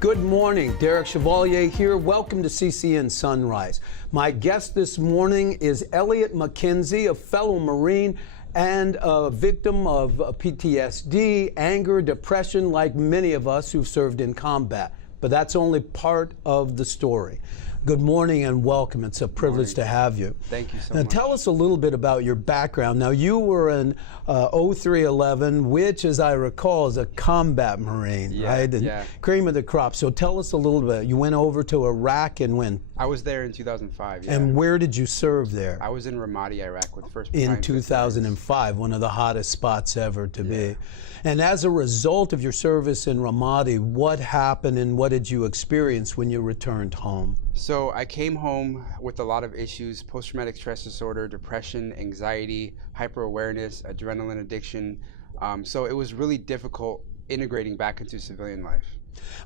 Good morning, Derek Chevalier here. Welcome to CCN Sunrise. My guest this morning is Elliot McKenzie, a fellow Marine and a victim of PTSD, anger, depression, like many of us who've served in combat. But that's only part of the story. Good morning and welcome. It's a privilege to have you. Thank you so much. Now tell us a little bit about your background. Now you were in 0311, which as I recall is a combat Marine, right? And cream of the crop. So tell us a little bit. You went over to Iraq and when? I was there in 2005. Yeah. And where did you serve there? I was in Ramadi, Iraq with the 1st Battalion. In 2005, one of the hottest spots ever to be. And as a result of your service in Ramadi, what happened and what did you experience when you returned home? So I came home with a lot of issues: post-traumatic stress disorder, depression, anxiety, hyper-awareness, adrenaline addiction. So it was really difficult integrating back into civilian life.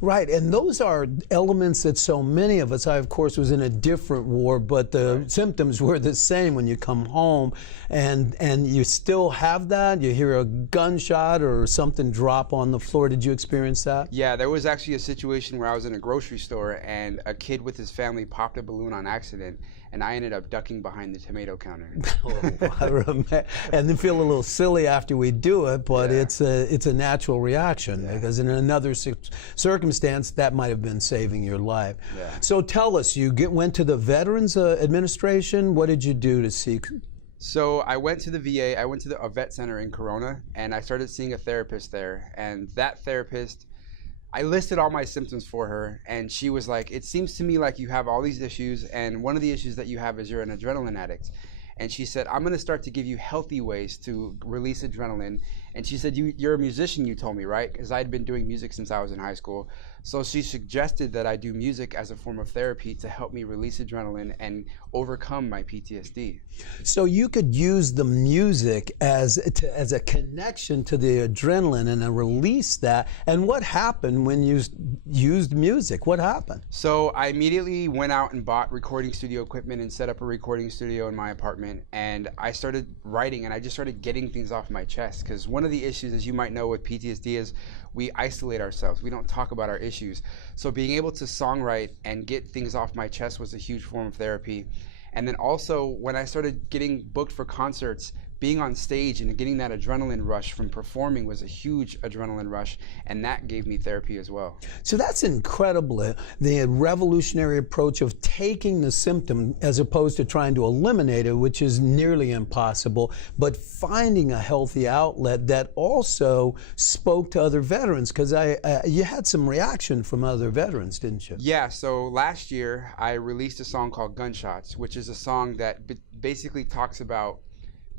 Right, and those are elements that so many of us, I of course was in a different war, but the symptoms were the same when you come home, and you still have that. You hear a gunshot or something drop on the floor. Did you experience that? Yeah, there was actually a situation where I was in a grocery store and a kid with his family popped a balloon on accident, and I ended up ducking behind the tomato counter. And then feel a little silly after we do it, but it's a natural reaction because in another circumstance that might have been saving your life. So tell us, you went to the Veterans Administration. What did you do to seek? So I went to the VA. I went to a vet center in Corona, and I started seeing a therapist there. And that therapist, I listed all my symptoms for her, and she was like, it seems to me like you have all these issues, and one of the issues that you have is you're an adrenaline addict. And she said, I'm going to start to give you healthy ways to release adrenaline. And she said, you're a musician, you told me, right? Because I had been doing music since I was in high school. So she suggested that I do music as a form of therapy to help me release adrenaline and overcome my PTSD. So you could use the music as a connection to the adrenaline and release that. And what happened when you used music? What happened? So I immediately went out and bought recording studio equipment and set up a recording studio in my apartment. And I started writing, and I just started getting things off my chest. Because one of the issues, as you might know, with PTSD is we isolate ourselves. We don't talk about our issues. So being able to songwrite and get things off my chest was a huge form of therapy. And then also when I started getting booked for concerts, being on stage and getting that adrenaline rush from performing was a huge adrenaline rush, and that gave me therapy as well. So that's incredible, the revolutionary approach of taking the symptom as opposed to trying to eliminate it, which is nearly impossible, but finding a healthy outlet that also spoke to other veterans, because you had some reaction from other veterans, didn't you? Yeah, so last year I released a song called Gunshots, which is a song that basically talks about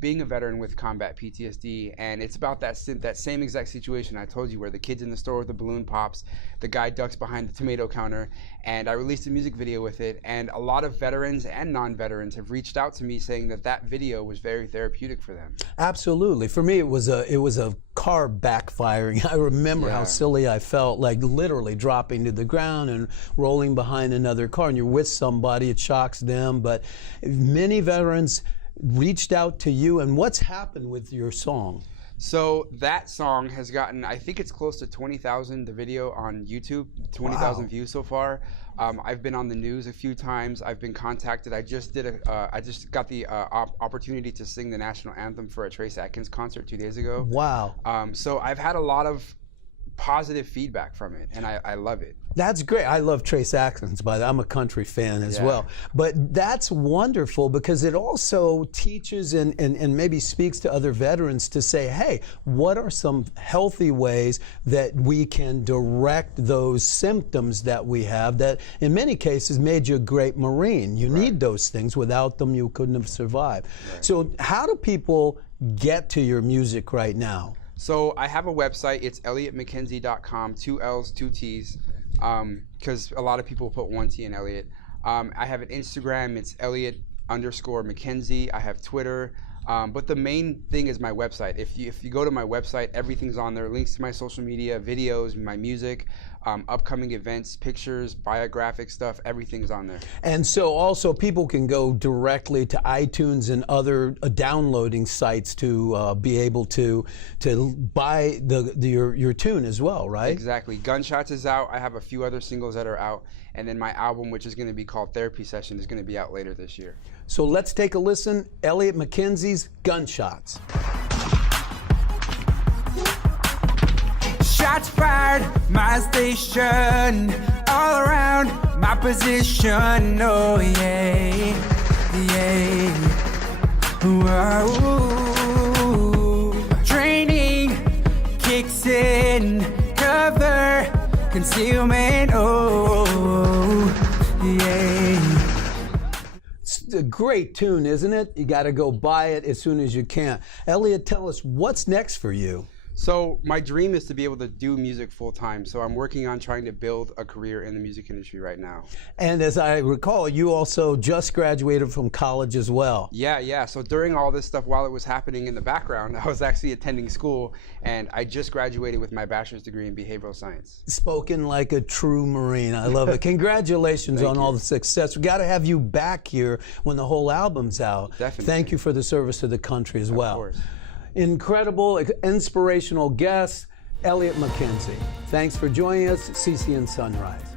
being a veteran with combat PTSD, and it's about that same exact situation I told you, where the kid's in the store with the balloon pops, the guy ducks behind the tomato counter, and I released a music video with it, and a lot of veterans and non-veterans have reached out to me saying that that video was very therapeutic for them. Absolutely. For me, it was a car backfiring. I remember how silly I felt, like literally dropping to the ground and rolling behind another car, and you're with somebody, it shocks them, but many veterans reached out to you, and what's happened with your song? So that song has gotten, I think it's close to 20,000, the video on YouTube, 20,000 views so far. I've been on the news a few times. I've been contacted. I just got the opportunity to sing the national anthem for a Trace Atkins concert 2 days ago. Wow. So I've had a lot of positive feedback from it, and I love it. That's great. I love Trace Atkins, by the way. I'm a country fan as well. But that's wonderful because it also teaches and maybe speaks to other veterans to say, hey, what are some healthy ways that we can direct those symptoms that we have that in many cases made you a great Marine? You need those things. Without them, you couldn't have survived. So how do people get to your music right now? So I have a website. It's ElliotMcKenzie.com, 2 L's, 2 T's, because a lot of people put 1 T in Elliot. I have an Instagram. It's Elliot_McKenzie. I have Twitter. But the main thing is my website. If you go to my website, everything's on there. Links to my social media, videos, my music, upcoming events, pictures, biographic stuff. Everything's on there. And so also people can go directly to iTunes and other downloading sites to be able to buy your tune as well, right? Exactly. Gunshots is out. I have a few other singles that are out. And then my album, which is going to be called Therapy Session, is going to be out later this year. So let's take a listen. Elliot McKenzie's Gunshots. Shots fired, my station, all around my position. Oh yeah, yeah. Whoa. Training kicks in, cover, concealment. Oh yeah. It's a great tune, isn't it? You got to go buy it as soon as you can. Elliot, tell us what's next for you. So my dream is to be able to do music full time. So I'm working on trying to build a career in the music industry right now. And as I recall, you also just graduated from college as well. Yeah. So during all this stuff, while it was happening in the background, I was actually attending school, and I just graduated with my bachelor's degree in behavioral science. Spoken like a true Marine. I love it. Congratulations on all the success. We got to have you back here when the whole album's out. Definitely. Thank you for the service to the country as well. Of course. Incredible, inspirational guest, Elliot McKenzie. Thanks for joining us, CCN Sunrise.